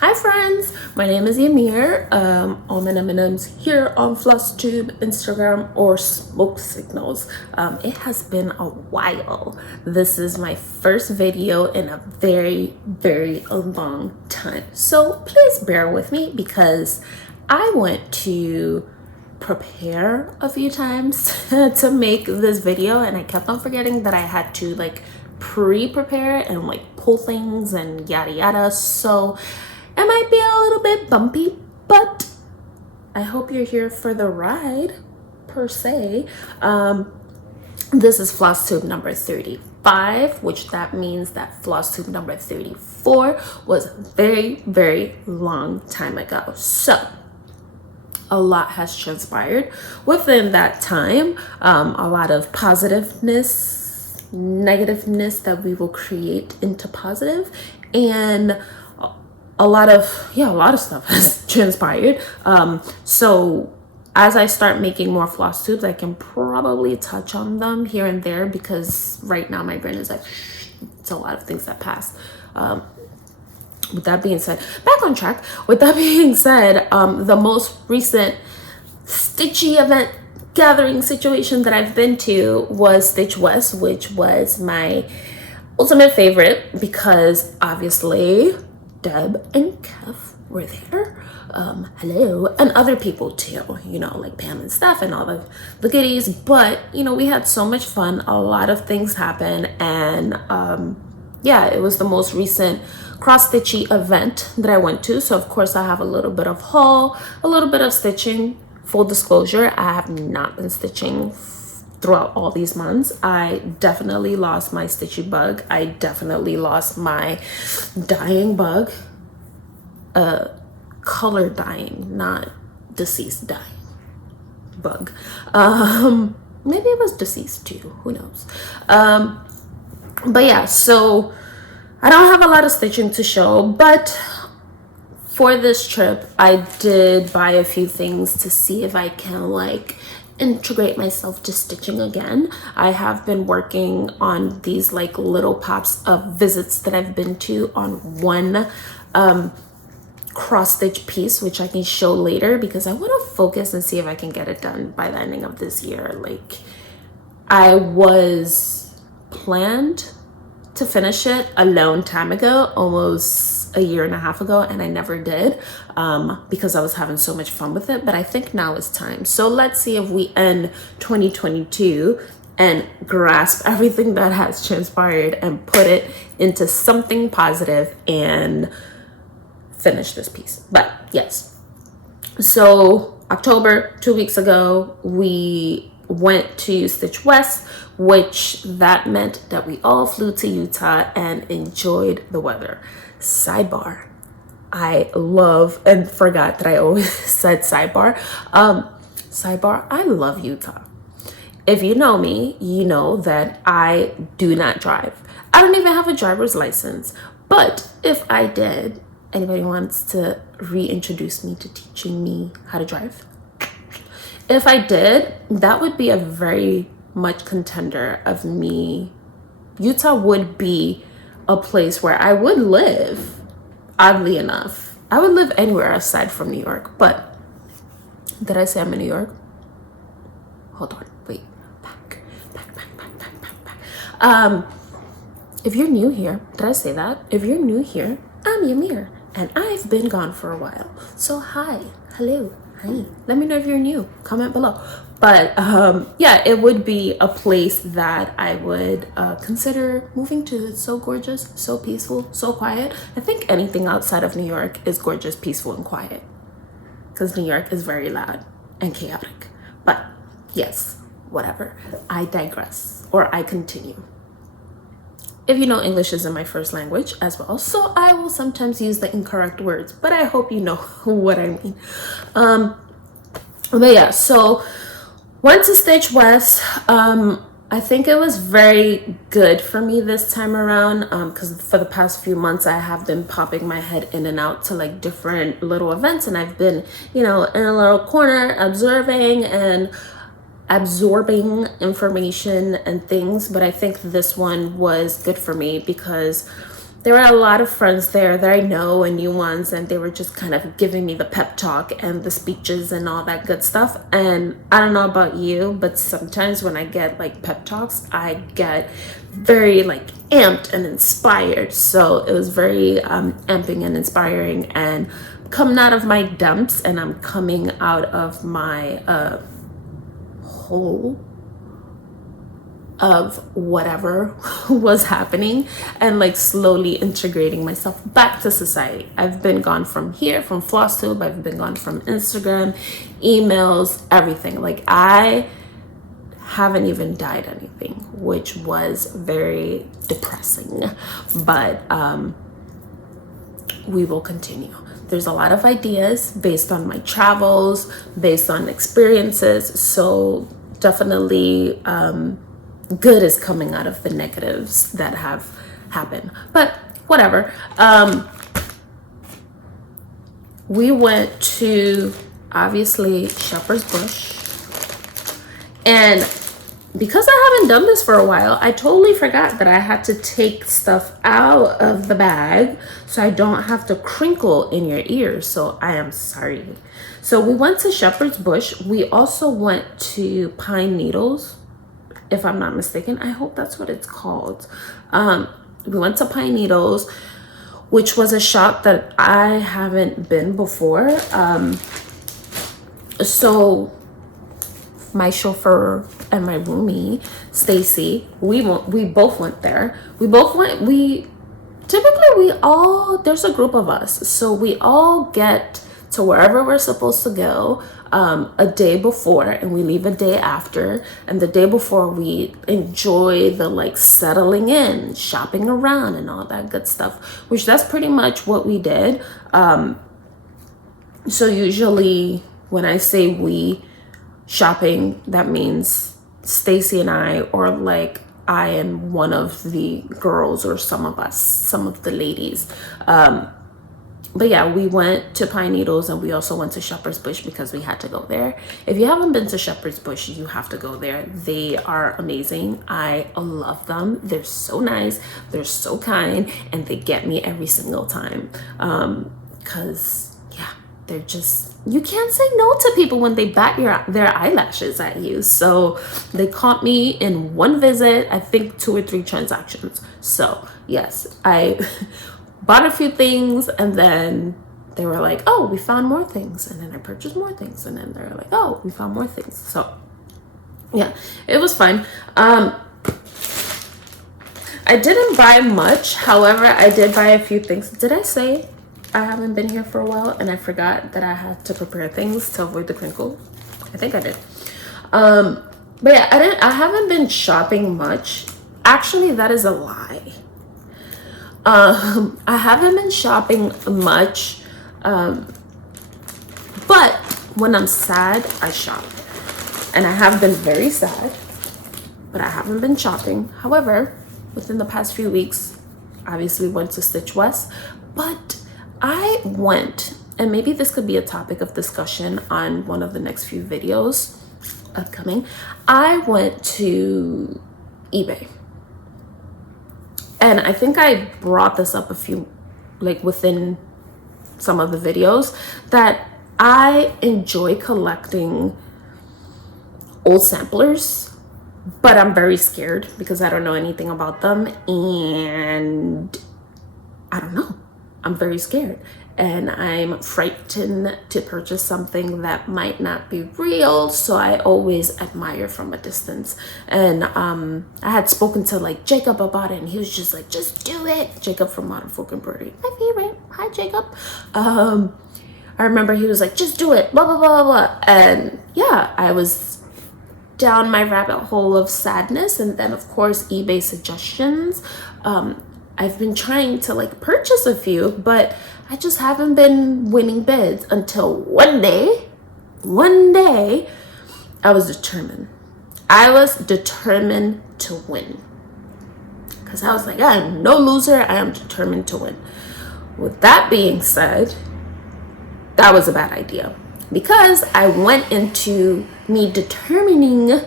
Hi friends, my name is Ymir, AlmondMnMs here on Flosstube, Instagram, or Smoke Signals. It has been a while. This is my first video in a very long time. So please bear with me because I went to prepare a few times to make this video, and I kept on forgetting that I had to like pre-prepare and like pull things and yada yada. So it might be a little bit bumpy, but I hope you're here for the ride, per se. This is Flosstube number 35, which that means that Flosstube number 34 was very long time ago. So a lot has transpired within that time. A lot of positiveness, negativeness that we will create into positive, and a lot of stuff has transpired. So as I start making more floss tubes, I can probably touch on them here and there, because right now my brain is like, it's a lot of things that passed. With that being said, back on track. With that being said, the most recent Stitchy event gathering situation that I've been to was Stitch West, which was my ultimate favorite because obviously Deb and Kev were there. Hello, and other people too, you know, like Pam and Steph and all the goodies. But you know, we had so much fun. A lot of things happened, and yeah, it was the most recent cross stitchy event that I went to. So of course I have a little bit of haul, a little bit of stitching. Full disclosure, I have not been stitching throughout all these months. I definitely lost my stitchy bug. I definitely lost my dyeing bug. Color dyeing, not deceased dyeing bug. Maybe it was deceased too, who knows. But yeah, so I don't have a lot of stitching to show, but for this trip I did buy a few things to see if I can like integrate myself to stitching again. I have been working on these like little pops of visits that I've been to on one cross stitch piece, which I can show later because I want to focus and see if I can get it done by the ending of this year. Like, I was planned to finish it a long time ago, almost a year and a half ago, and I never did because I was having so much fun with it. But I think now is time. So let's see if we end 2022 and grasp everything that has transpired and put it into something positive and finish this piece. But yes, so October, 2 weeks ago, we went to Stitch West, which that meant that we all flew to Utah and enjoyed the weather. Sidebar, I love, and forgot that I always said sidebar. Sidebar, I love Utah. If you know me, you know that I do not drive. I don't even have a driver's license. But if I did, anybody wants to reintroduce me to teaching me how to drive? If I did, that would be a very much contender of me. Utah would be a place where I would live, oddly enough. I would live anywhere aside from New York. But did I say I'm in New York? Hold on, wait, back. If you're new here, did I say that? If you're new here, I'm Ymir, and I've been gone for a while. So hi, hello, hi. Let me know if you're new, comment below. But yeah, it would be a place that I would consider moving to. It's so gorgeous, so peaceful, so quiet. I think anything outside of New York is gorgeous, peaceful, and quiet, because New York is very loud and chaotic. But yes, whatever. I digress, or I continue. If you know, English isn't my first language as well, so I will sometimes use the incorrect words, but I hope you know what I mean. But yeah, so went to Stitch West. I think it was very good for me this time around because for the past few months I have been popping my head in and out to like different little events, and I've been, you know, in a little corner observing and absorbing information and things. But I think this one was good for me because there were a lot of friends there that I know and new ones, and they were just kind of giving me the pep talk and the speeches and all that good stuff. And I don't know about you, but sometimes when I get like pep talks, I get very like amped and inspired. So it was very amping and inspiring, and coming out of my dumps, and I'm coming out of my hole of whatever was happening, and like slowly integrating myself back to society. I've been gone from here, from Flosstube. I've been gone from Instagram, emails, everything. Like I haven't even dyed anything, which was very depressing, but we will continue. There's a lot of ideas based on my travels, based on experiences, so definitely good is coming out of the negatives that have happened, but whatever. We went to obviously Shepherd's Bush, and because I haven't done this for a while, I totally forgot that I had to take stuff out of the bag so I don't have to crinkle in your ears. So I am sorry. So we went to Shepherd's Bush. We also went to Pine Needles, if I'm not mistaken. I hope that's what it's called. We went to Pine Needles, which was a shop that I haven't been before. So my chauffeur and my roomie Stacy, we both went there. There's a group of us, so we all get to wherever we're supposed to go a day before, and we leave a day after. And the day before, we enjoy the like settling in, shopping around, and all that good stuff, which that's pretty much what we did. So usually when I say we shopping, that means Stacy and I, or like I and one of the girls, or some of the ladies. But yeah, we went to Pine Needles, and we also went to Shepherd's Bush because we had to go there. If you haven't been to Shepherd's Bush, you have to go there. They are amazing. I love them. They're so nice. They're so kind, and they get me every single time. Cause yeah, they're just, you can't say no to people when they bat their eyelashes at you. So they caught me in one visit, I think 2 or 3 transactions. So yes, I bought a few things, and then they were like, oh, we found more things. And then I purchased more things, and then they're like, oh, we found more things. So yeah, it was fine. I didn't buy much. However, I did buy a few things. Did I say I haven't been here for a while and I forgot that I had to prepare things to avoid the crinkle? I think I did. But yeah, I haven't been shopping much. Actually, that is a lie. I haven't been shopping much, but when I'm sad, I shop. And I have been very sad, but I haven't been shopping. However, within the past few weeks, obviously went to Stitch West, but I went, and maybe this could be a topic of discussion on one of the next few videos upcoming. I went to eBay. And I think I brought this up within some of the videos, that I enjoy collecting old samplers, but I'm very scared because I don't know anything about them, and I don't know. I'm very scared, and I'm frightened to purchase something that might not be real. So I always admire from a distance. And I had spoken to like Jacob about it, and he was just like, just do it. Jacob from Modern Folk Embroidery, my favorite. Hi, Jacob. I remember he was like, just do it, blah, blah, blah, blah. And yeah, I was down my rabbit hole of sadness. And then of course, eBay suggestions. I've been trying to like purchase a few, but I just haven't been winning bids until one day, I was determined. I was determined to win. Because I was like, I am no loser. I am determined to win. With that being said, that was a bad idea. Because I went into me determining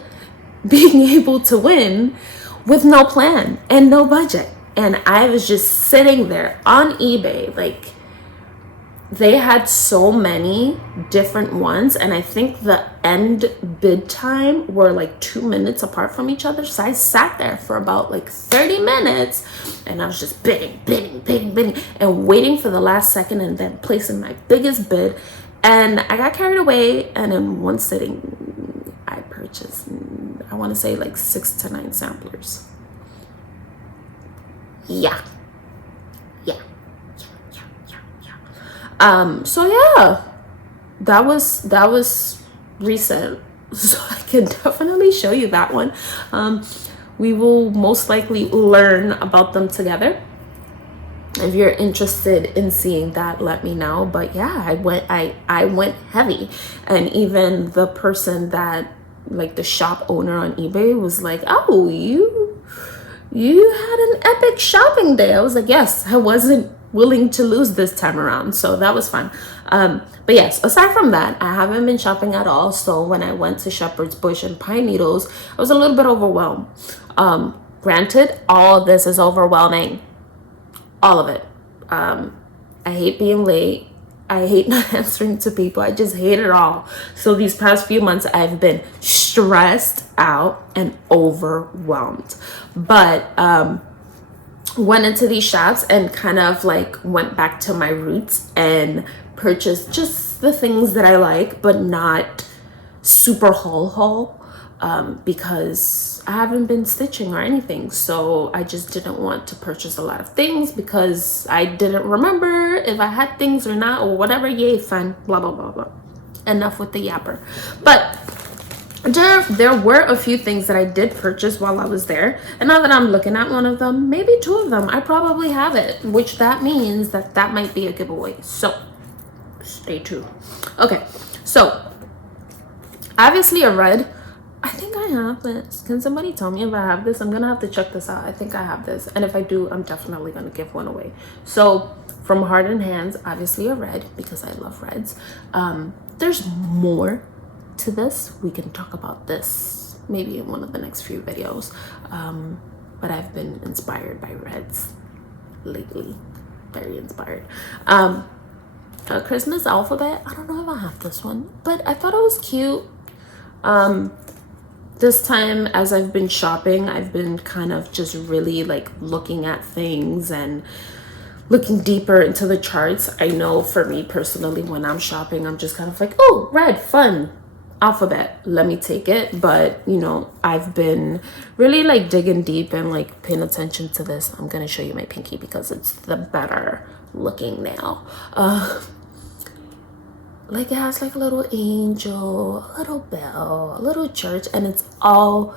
being able to win with no plan and no budget. and I was just sitting there on eBay. Like, they had so many different ones, and I think the end bid time were like 2 minutes apart from each other. So I sat there for about like 30 minutes, and I was just bidding and waiting for the last second, and then placing my biggest bid. And I got carried away, and in one sitting I purchased, I want to say like 6 to 9 samplers. Yeah. So yeah, that was recent, so I can definitely show you that one. We will most likely learn about them together. If you're interested in seeing that, let me know. But yeah, I went heavy, and even the person that, like, the shop owner on eBay was like, oh, you had an epic shopping day. I was like, yes, I wasn't willing to lose this time around, so that was fun. But yes, aside from that, I haven't been shopping at all. So when I went to Shepherd's Bush and Pine Needles, I was a little bit overwhelmed. Granted, all of this is overwhelming, all of it. I hate being late. I hate not answering to people. I just hate it all. So these past few months, I've been stressed out and overwhelmed. But went into these shops and kind of like went back to my roots and purchased just the things that I like, but not super haul, because I haven't been stitching or anything. So I just didn't want to purchase a lot of things because I didn't remember if I had things or not, or whatever. Yay, fun, blah blah blah blah. Enough with the yapper. But there were a few things that I did purchase while I was there, and now that I'm looking at one of them, maybe 2 of them, I probably have it, which that means that might be a giveaway. So stay tuned. Okay, so obviously a red. I think I have this. Can somebody tell me if I have this? I'm gonna have to check this out. I think I have this, and if I do, I'm definitely gonna give one away. So from Heart and Hands, obviously a red, because I love reds. There's more to this. We can talk about this maybe in one of the next few videos, but I've been inspired by reds lately, very inspired. A Christmas alphabet. I don't know if I have this one, but I thought it was cute. This time, as I've been shopping, I've been kind of just really like looking at things and looking deeper into the charts. I know for me personally, when I'm shopping, I'm just kind of like, oh, red, fun, alphabet, let me take it. But you know, I've been really like digging deep and like paying attention to this. I'm gonna show you my pinky because it's the better looking nail. Like, it has like a little angel, a little bell, a little church, and it's all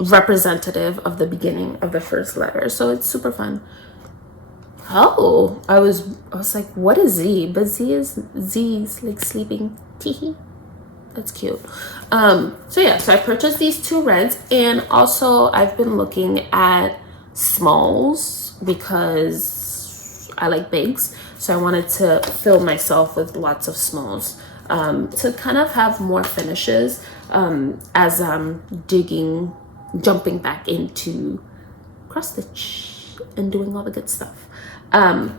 representative of the beginning of the first letter. So it's super fun. Oh, I was like, what is Z? But Z's like sleeping. Teehee. That's cute. So yeah, so I purchased these 2 reds, and also I've been looking at smalls because I like bigs. So I wanted to fill myself with lots of smalls, to kind of have more finishes, as I'm jumping back into cross stitch and doing all the good stuff. I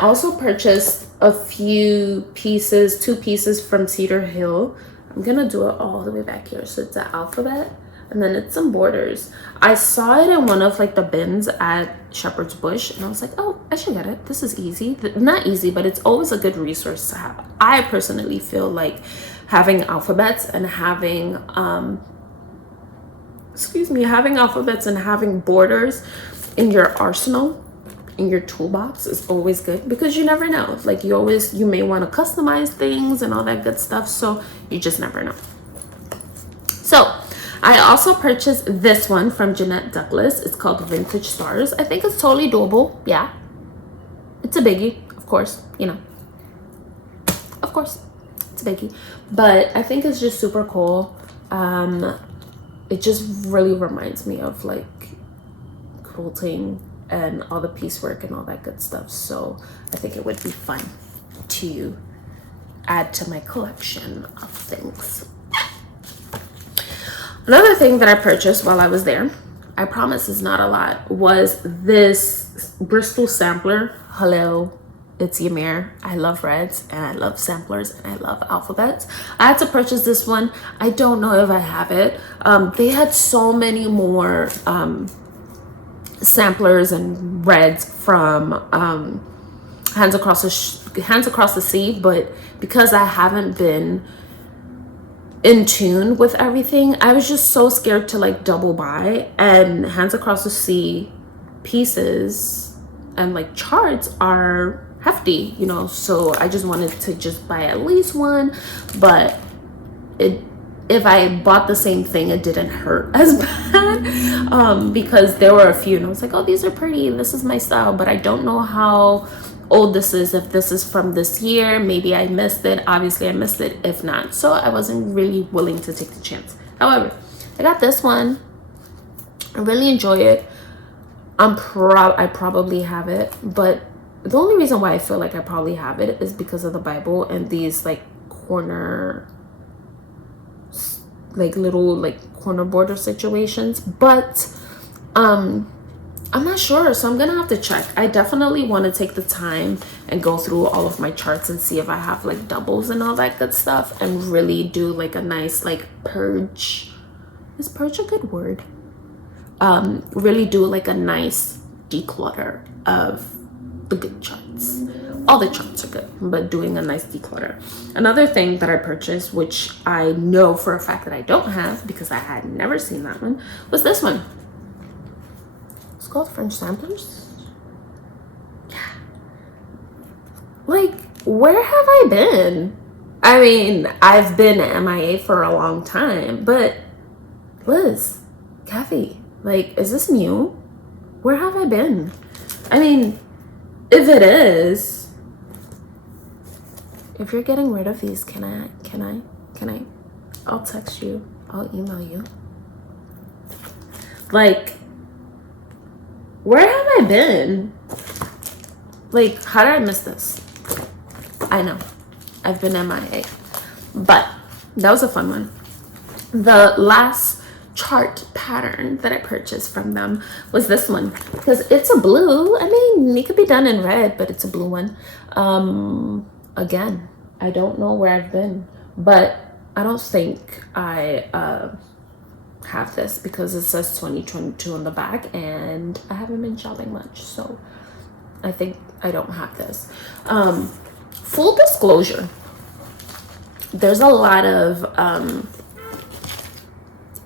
also purchased a few pieces, 2 pieces from Cedar Hill. I'm gonna do it all the way back here. So it's an alphabet, and then it's some borders. I saw it in one of like the bins at Shepherd's Bush, and I was like, oh, I should get it. This is easy. Not easy, but it's always a good resource to have. I personally feel like having alphabets and having having alphabets and having borders in your arsenal, in your toolbox, is always good, because you never know. Like, you may want to customize things and all that good stuff, so you just never know. So I also purchased this one from Jeanette Douglas. It's called Vintage Stars. I think it's totally doable. Yeah, it's a biggie, of course, you know, of course it's a biggie, but I think it's just super cool. It just really reminds me of like quilting and all the piecework and all that good stuff. So I think it would be fun to add to my collection of things. Another thing that I purchased while I was there I promise it's not a lot, was this Bristol sampler. Hello, it's Ymir. I love reds and I love samplers and I love alphabets. I had to purchase this one. I don't know if I have it. They had so many more samplers and reds from Hands Across the Sea, but because I haven't been in tune with everything, I was just so scared to like double buy, and Hands Across the Sea pieces and like charts are hefty, you know, so I just wanted to just buy at least one. But if I bought the same thing, it didn't hurt as bad, because there were a few and I was like, oh, these are pretty, this is my style, but I don't know how old this is, if this is from this year. Maybe I missed it. Obviously I missed it if not, so I wasn't really willing to take the chance. However, I got this one. I really enjoy it. I probably have it, but the only reason why I feel like I probably have it is because of the Bible and these like corner, like little like corner border situations. But I'm not sure, so I'm gonna have to check. I definitely want to take the time and go through all of my charts and see if I have like doubles and all that good stuff, and really do like a nice like purge. Is purge a good word? Really do like a nice declutter of the good charts. All the charts are good, but doing a nice declutter. Another thing that I purchased, which I know for a fact that I don't have because I had never seen that one, was this one. It's called French Samplers. Yeah. Like, where have I been? I mean, I've been MIA for a long time, but Liz, Kathy, like, is this new? Where have I been? I mean, if it is, if you're getting rid of these, can I, I'll text you, I'll email you. Like, where have I been? Like, how did I miss this? I know, I've been MIA, but that was a fun one. The last chart pattern that I purchased from them was this one, because it's a blue. I mean, it could be done in red, but it's a blue one. Again, I don't know where I've been, but I don't think I have this because it says 2022 on the back and I haven't been shopping much, so I think I don't have this. Full disclosure, there's a lot of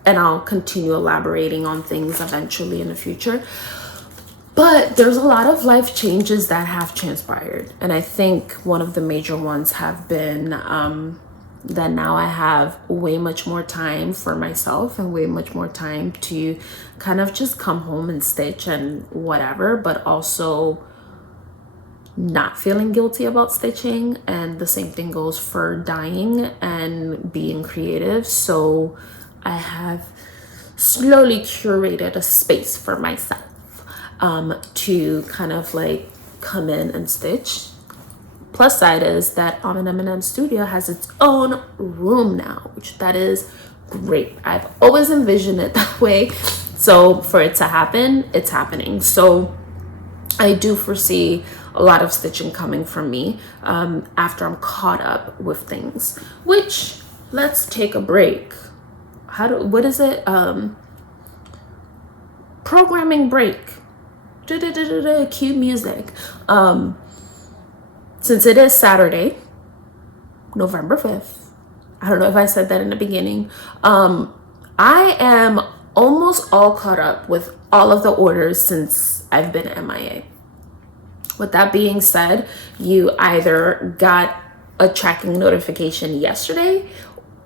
and I'll continue elaborating on things eventually in the future, but there's a lot of life changes that have transpired, and I think one of the major ones have been that now I have way much more time for myself and way much more time to kind of just come home and stitch and whatever, but also not feeling guilty about stitching. And the same thing goes for dyeing and being creative. So I have slowly curated a space for myself to kind of like come in and stitch. Plus side is that AlmondMnMs Studio has its own room now, which that is great. I've always envisioned it that way. So for it to happen, it's happening. So I do foresee a lot of stitching coming from me after I'm caught up with things, which, let's take a break. What is it? Programming break. Cue music. Since it is Saturday, November 5th, I don't know if I said that in the beginning, I am almost all caught up with all of the orders since I've been MIA. With that being said, you either got a tracking notification yesterday,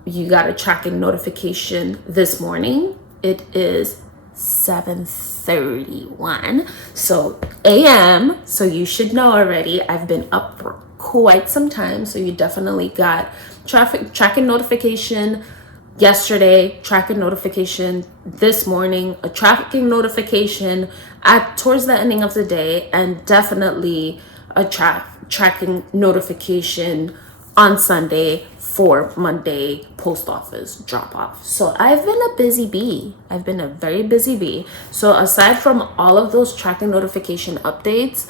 you got a tracking notification this morning. It is 7:31, so a.m. So you should know already. I've been up for quite some time, so you definitely got tracking notification yesterday, tracking notification this morning, a tracking notification towards the ending of the day, and definitely a tracking notification on Sunday for Monday post office drop off. So I've been a busy bee. I've been a very busy bee. So aside from all of those tracking notification updates,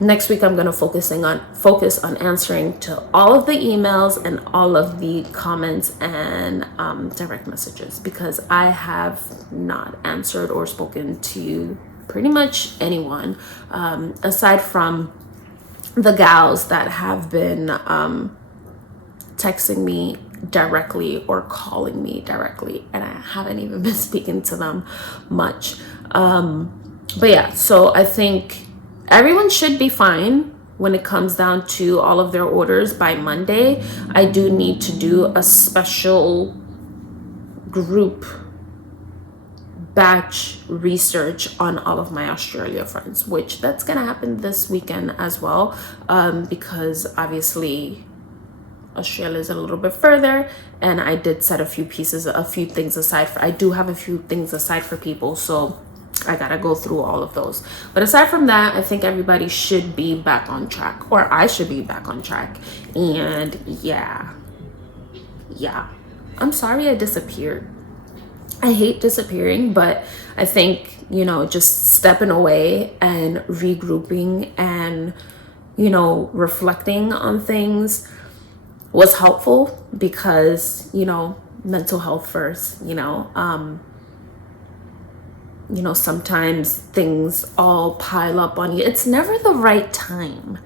next week I'm going to focus on answering to all of the emails and all of the comments and direct messages, because I have not answered or spoken to pretty much anyone aside from the gals that have been texting me directly or calling me directly, and I haven't even been speaking to them much. But yeah, so I think everyone should be fine when it comes down to all of their orders by Monday. I do need to do a special group batch research on all of my Australia friends, which that's gonna happen this weekend as well, because obviously Australia is a little bit further, and I did set a few things aside for, I do have a few things aside for people, so I gotta go through all of those. But aside from that, I think everybody should be back on track, or I should be back on track. And yeah, I'm sorry I disappeared. I hate disappearing, but I think, just stepping away and regrouping and, reflecting on things was helpful, because, mental health first, sometimes things all pile up on you. It's never the right time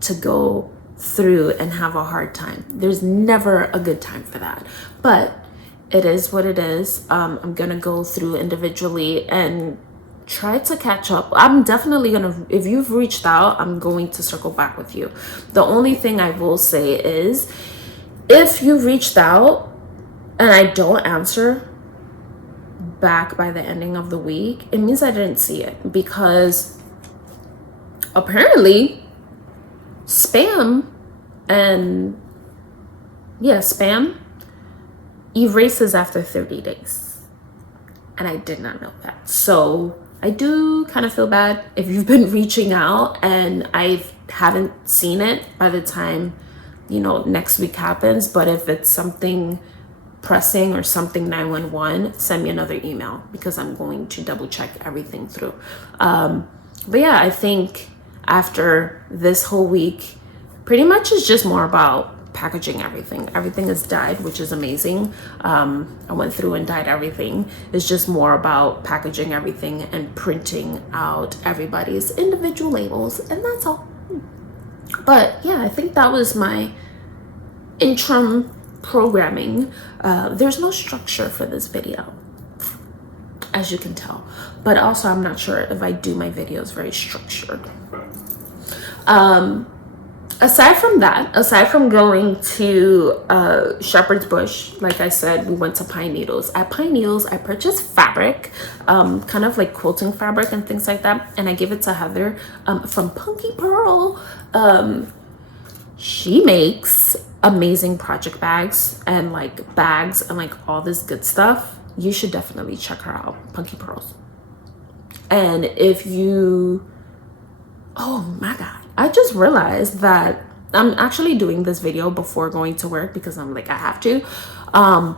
to go through and have a hard time. There's never a good time for that. But it is what it is. I'm gonna go through individually and try to catch up. I'm definitely gonna, if you've reached out, I'm going to circle back with you. The only thing I will say is, if you reached out and I don't answer back by the ending of the week, it means I didn't see it, because apparently spam erases after 30 days, and I did not know that. So I do kind of feel bad if you've been reaching out and I haven't seen it by the time next week happens. But if it's something pressing or something 911, send me another email, because I'm going to double check everything through. But yeah, I think after this whole week, pretty much is just more about packaging everything. Everything is dyed, which is amazing. I went through and dyed everything. It's just more about packaging everything and printing out everybody's individual labels, and that's all. But yeah, I think that was my interim programming. There's no structure for this video, as you can tell, but also I'm not sure if I do my videos very structured. Aside from going to Shepherd's Bush, like I said, we went to Pine Needles. At Pine Needles, I purchased fabric, kind of like quilting fabric and things like that, and I gave it to Heather from Punky Pearl. She makes amazing project bags and bags and all this good stuff. You should definitely check her out, Punky Pearls. And if you, oh my God, I just realized that I'm actually doing this video before going to work, because I'm I have to. I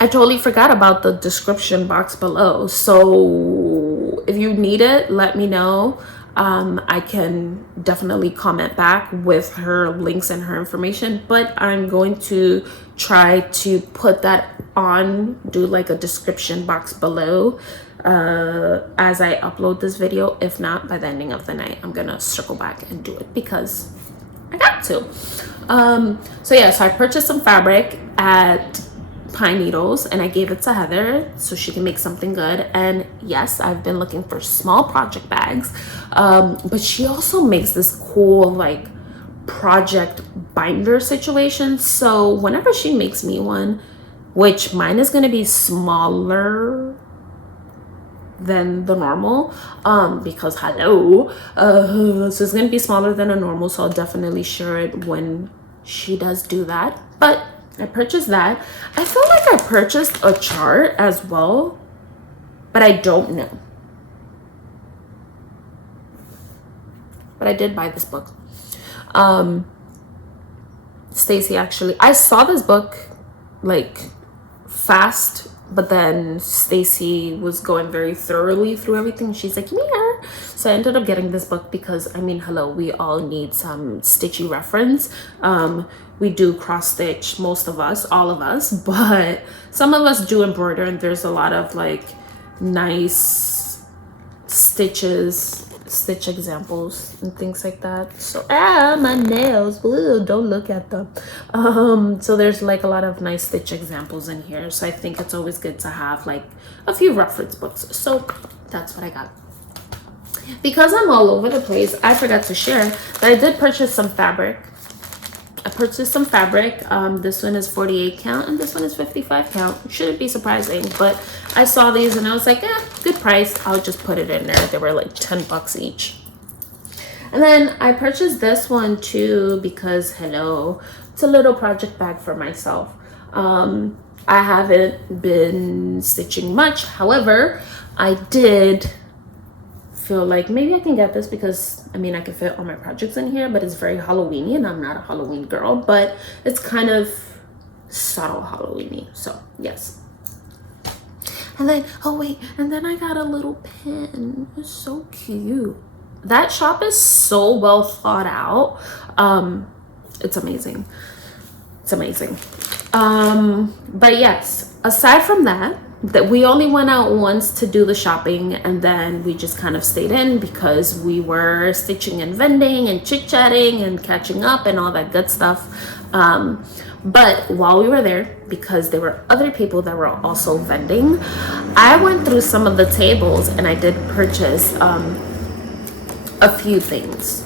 totally forgot about the description box below. So if you need it, let me know. I can definitely comment back with her links and her information, but I'm going to try to put that on, do a description box below as I upload this video. If not, by the ending of the night, I'm gonna circle back and do it, because I got to. So I purchased some fabric at Pine Needles and I gave it to Heather so she can make something good. And yes, I've been looking for small project bags, but she also makes this cool project binder situation. So whenever she makes me one, which mine is going to be smaller than the normal, because so it's going to be smaller than a normal, so I'll definitely share it when she does do that. But I purchased that. I feel like I purchased a chart as well, but I don't know. But I did buy this book. Stacy actually, I saw this book like fast, but then Stacy was going very thoroughly through everything. She's like, yeah. So I ended up getting this book because, I mean, hello, we all need some stitchy reference. We do cross stitch, most of us, all of us, but some of us do embroider, and there's a lot of like nice stitch examples and things like that. So my nails, ooh, don't look at them. So there's like a lot of nice stitch examples in here, so I think it's always good to have like a few reference books. So that's what I got. Because I'm all over the place, I forgot to share that I did purchase some fabric. I purchased some fabric. This one is 48 count and this one is 55 count. Shouldn't be surprising, but I saw these and I was like, good price. I'll just put it in there. They were like 10 bucks each. And then I purchased this one too because, hello, it's a little project bag for myself. I haven't been stitching much. However, I did feel like maybe I can get this because, I mean, I can fit all my projects in here, but it's very Halloween-y and I'm not a Halloween girl, but it's kind of subtle Halloween-y. So yes. And then, oh wait, and then I got a little pin. It's so cute. That shop is so well thought out. It's amazing. It's amazing. But yes, aside from that we only went out once to do the shopping, and then we just kind of stayed in because we were stitching and vending and chit-chatting and catching up and all that good stuff. But while we were there, because there were other people that were also vending, I went through some of the tables and I did purchase a few things,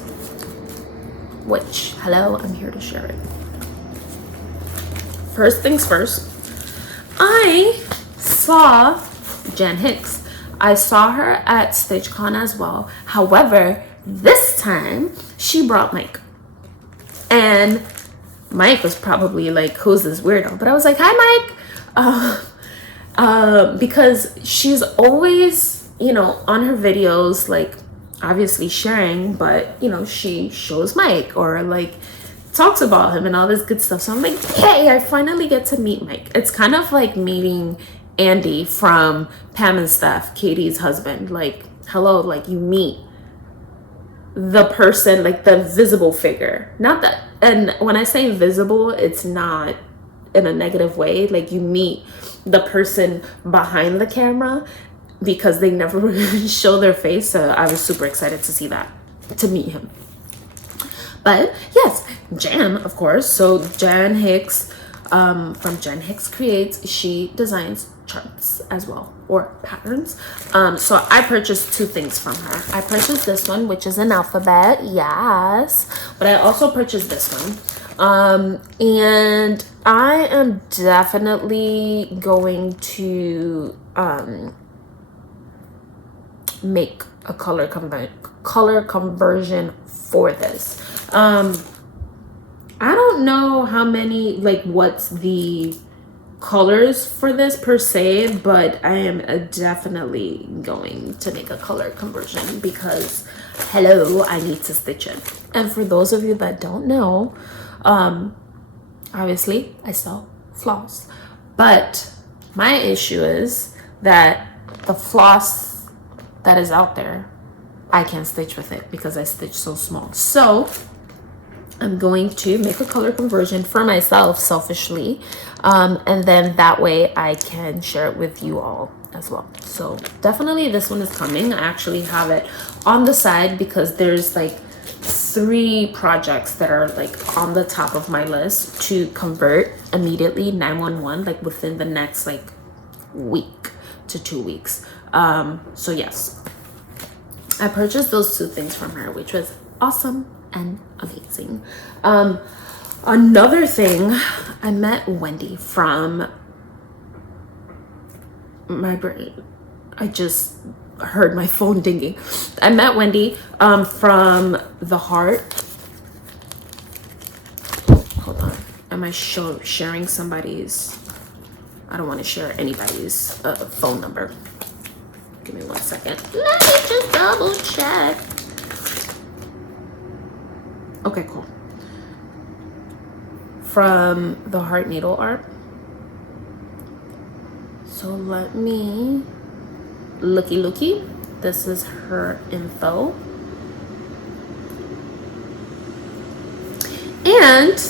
which, hello, I'm here to share it. First things first, I saw Jan Hicks. I saw her at StitchCon as well. However, this time she brought Mike. And Mike was probably like, who's this weirdo? But I was like, hi, Mike. Because she's always, you know, on her videos, like obviously sharing, but you know, she shows Mike or like talks about him and all this good stuff. So I'm like, hey, I finally get to meet Mike. It's kind of like meeting Andy from Pam and Steph, Katie's husband. Like, hello, like you meet the person, like the visible figure. Not that, and when I say visible, it's not in a negative way. Like you meet the person behind the camera because they never show their face. So I was super excited to see that, to meet him. But yes, Jan, of course. So Jan Hicks, from Jan Hicks Creates, she designs charts as well, or patterns. So I purchased two things from her. I purchased this one, which is an alphabet, yes, but I also purchased this one. And I am definitely going to make a color conversion for this. I don't know how many, like what's the colors for this per se, but I am definitely going to make a color conversion because, hello, I need to stitch it. And for those of you that don't know, obviously I sell floss, but my issue is that the floss that is out there, I can't stitch with it because I stitch so small. So I'm going to make a color conversion for myself selfishly, and then that way I can share it with you all as well. So definitely this one is coming. I actually have it on the side because there's like 3 projects that are like on the top of my list to convert immediately, 911, like within the next like week to 2 weeks. So yes, I purchased those 2 things from her, which was awesome and amazing. Another thing, I met Wendy from my brain. I just heard my phone dinging. I met Wendy from The Heart. Hold on. Am I sharing somebody's? I don't want to share anybody's phone number. Give me 1 second. Let me just double check. Okay, cool. from the heart needle art. So let me looky. This is her info. And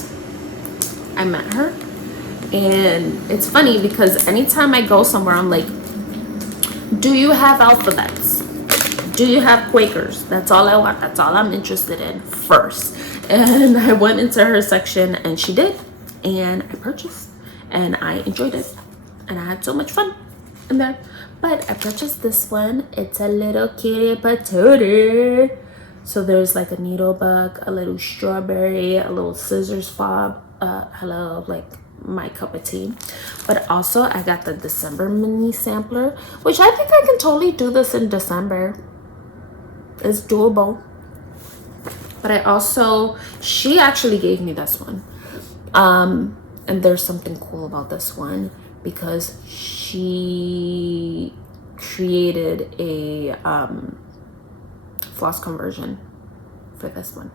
I met her, and it's funny because anytime I go somewhere, I'm like, do you have alphabets? Do you have Quakers? That's all I want. That's all I'm interested in first. And I went into her section and she did, and I purchased, and I enjoyed it, and I had so much fun in there. But I purchased this one. It's a little kitty patootie. So there's like a needle bug, a little strawberry, a little scissors fob, hello, like my cup of tea. But also I got the December mini sampler, which I think I can totally do this in December. It's doable. But I also, she actually gave me this one. And there's something cool about this one because she created a floss conversion for this one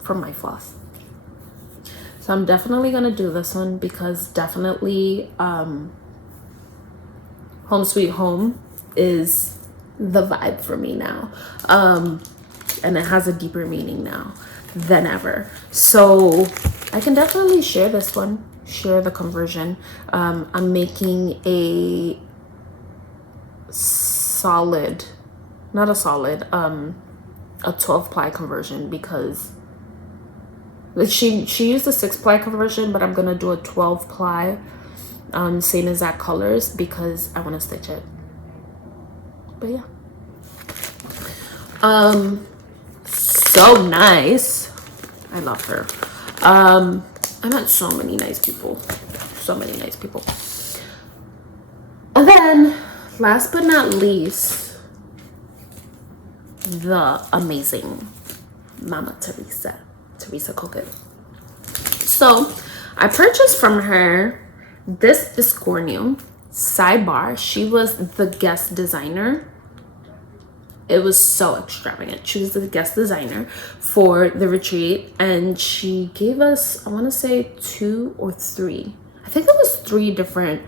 from my floss. So I'm definitely gonna do this one because definitely Home Sweet Home is the vibe for me now, and it has a deeper meaning now than ever. So I can definitely share this one, share the conversion. I'm making a solid, not a solid, a 12 ply conversion because she used a 6 ply conversion, but I'm gonna do a 12 ply, same exact colors because I want to stitch it. But yeah, so nice. I love her. I met so many nice people, and then last but not least, the amazing Mama Teresa Cookit. So I purchased from her this biscornu. Sidebar, she was the guest designer. It was so extravagant. She was the guest designer for the retreat, and she gave us, I want to say 2 or 3, I think it was 3 different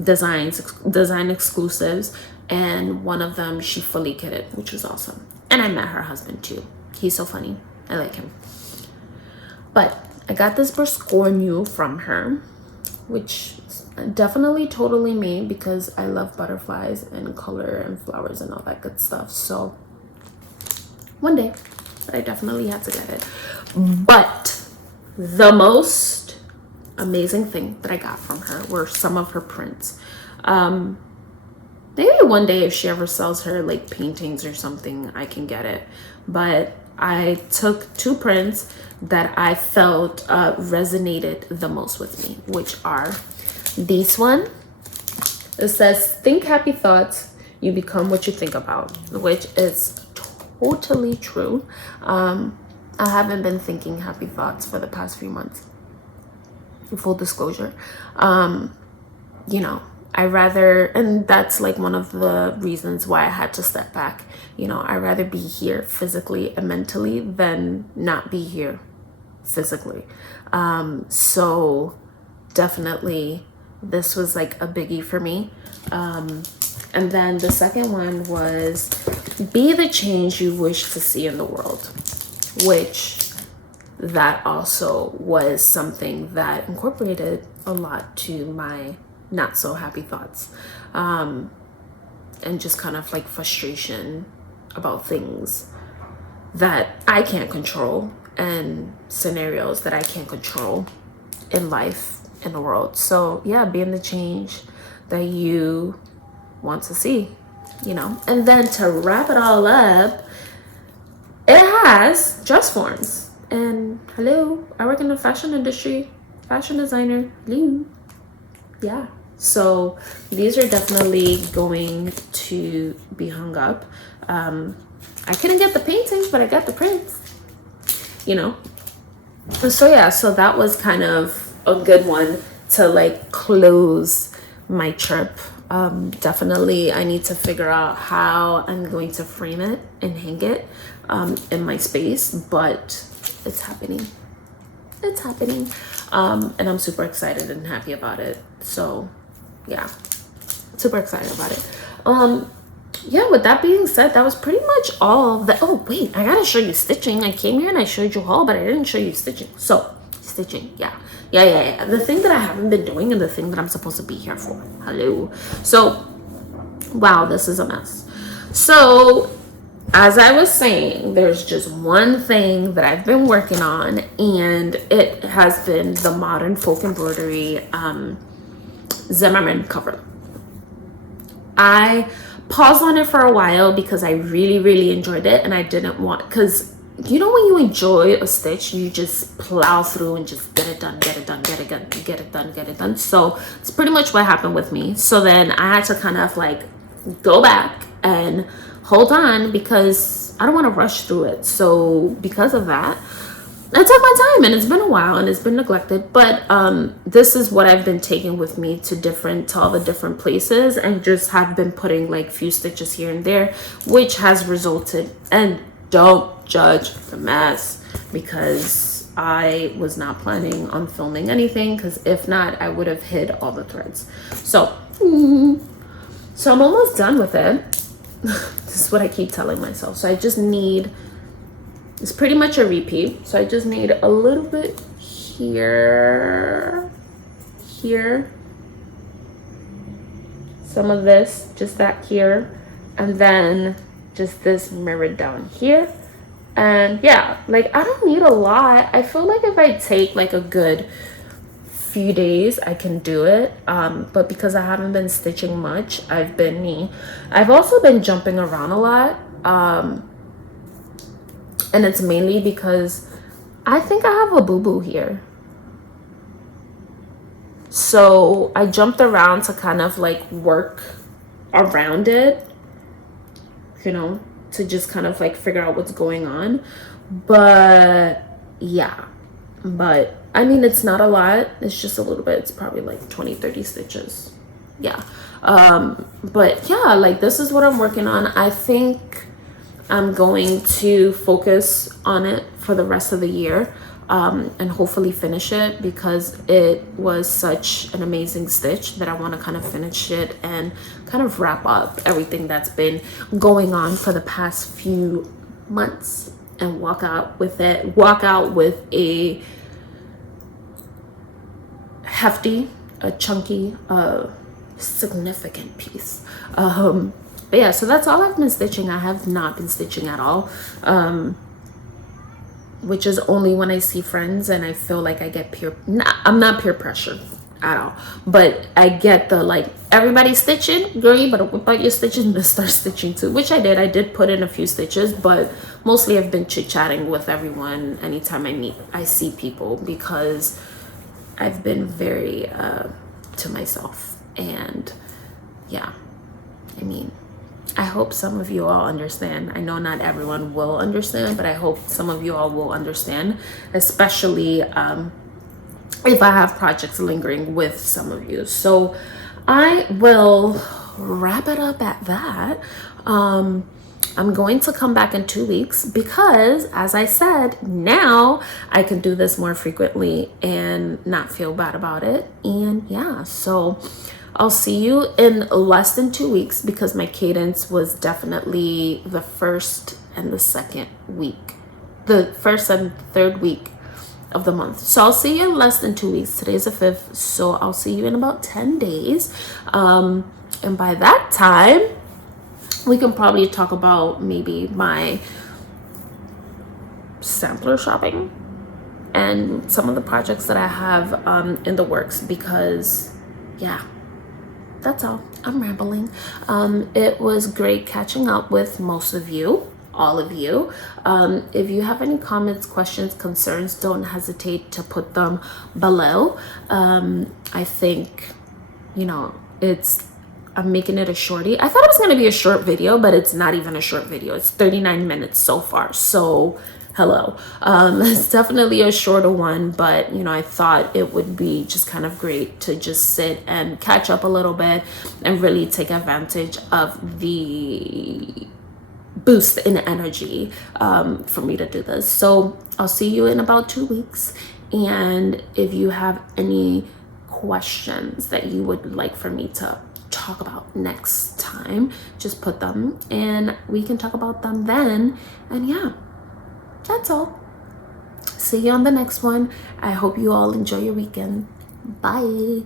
design exclusives, and one of them she fully kitted, which was awesome. And I met her husband too. He's so funny. I like him. But I got this biscornu from her, which definitely totally me because I love butterflies and color and flowers and all that good stuff. So one day, but I definitely had to get it. But the most amazing thing that I got from her were some of her prints. Maybe one day if she ever sells her like paintings or something, I can get it. But I took 2 prints that I felt resonated the most with me, which are this one. It says, think happy thoughts, you become what you think about, which is totally true. I haven't been thinking happy thoughts for the past few months. Full disclosure. You know, I rather, and that's like one of the reasons why I had to step back. You know, I rather be here physically and mentally than not be here physically. So definitely this was like a biggie for me. And then the second one was be the change you wish to see in the world, which that also was something that incorporated a lot to my not so happy thoughts, and just kind of like frustration about things that I can't control and scenarios that I can't control in life, in the world. So yeah, being the change that you want to see, you know. And then to wrap it all up, it has dress forms. And hello, I work in the fashion industry, fashion designer, hello. Yeah, so these are definitely going to be hung up. I couldn't get the paintings, but I got the prints, you know. So yeah, so that was kind of a good one to like close my trip. Definitely I need to figure out how I'm going to frame it and hang it in my space, but it's happening. it's happening. And I'm super excited and happy about it. So yeah, super excited about it. Yeah, with that being said, that was pretty much all of the, oh wait, I gotta show you stitching. I came here and I showed you haul, but I didn't show you stitching. So stitching, yeah, the thing that I haven't been doing and the thing that I'm supposed to be here for. Hello. So wow, this is a mess. So as I was saying, there's just one thing that I've been working on, and it has been the Modern Folk Embroidery Zimmerman cover. I paused on it for a while because I really enjoyed it, and I didn't want, because you know when you enjoy a stitch, you just plow through and just get it done. So it's pretty much what happened with me. So then I had to kind of like go back and hold on because I don't want to rush through it. So because of that, I took my time, and it's been a while and it's been neglected, but this is what I've been taking with me to all the different places, and just have been putting like few stitches here and there, which has resulted, and don't judge the mess, because I was not planning on filming anything, because if not, I would have hid all the threads. So I'm almost done with it. This is what I keep telling myself. So I just need, it's pretty much a repeat. So I just need a little bit here, some of this, just that here, and then just this mirrored down here. And yeah, like I don't need a lot. I feel like if I take like a good few days, I can do it. But because I haven't been stitching much, I've also been jumping around a lot. And it's mainly because I think I have a boo-boo here. So I jumped around to kind of like work around it, you know, to just kind of like figure out what's going on. But yeah, but I mean, it's not a lot. It's just a little bit. It's probably like 20-30 stitches. Yeah. But yeah, like this is what I'm working on. I think I'm going to focus on it for the rest of the year, and hopefully finish it, because it was such an amazing stitch that I want to kind of finish it and kind of wrap up everything that's been going on for the past few months, and walk out with a hefty, a chunky, significant piece. But yeah, so that's all I've been stitching. I have not been stitching at all, which is only when I see friends and I feel like I get I'm not peer pressured at all, but I get the like, everybody's stitching, girl, you better whip out your stitches and start stitching too, which I did put in a few stitches, but mostly I've been chit-chatting with everyone anytime I see people, because I've been very to myself. And yeah, I mean, I hope some of you all understand. I know not everyone will understand, but I hope some of you all will understand, especially if I have projects lingering with some of you. So I will wrap it up at that. I'm going to come back in 2 weeks because, as I said, now I can do this more frequently and not feel bad about it. And yeah, so I'll see you in less than 2 weeks, because my cadence was definitely the first and the second week, the first and third week of the month. So I'll see you in less than 2 weeks. Today's the 5th, so I'll see you in about 10 days. And by that time, we can probably talk about maybe my sampler shopping and some of the projects that I have in the works, because yeah, that's all. I'm rambling. It was great catching up with most of you, all of you. If you have any comments, questions, concerns, don't hesitate to put them below. I think, you know, I'm making it a shorty. I thought it was going to be a short video, but it's not even a short video. It's 39 minutes so far. So hello. It's definitely a shorter one, but you know, I thought it would be just kind of great to just sit and catch up a little bit and really take advantage of the boost in energy for me to do this. So I'll see you in about 2 weeks, And if you have any questions that you would like for me to talk about next time, just put them and we can talk about them then. And yeah, that's all. See you on the next one. I hope you all enjoy your weekend. Bye.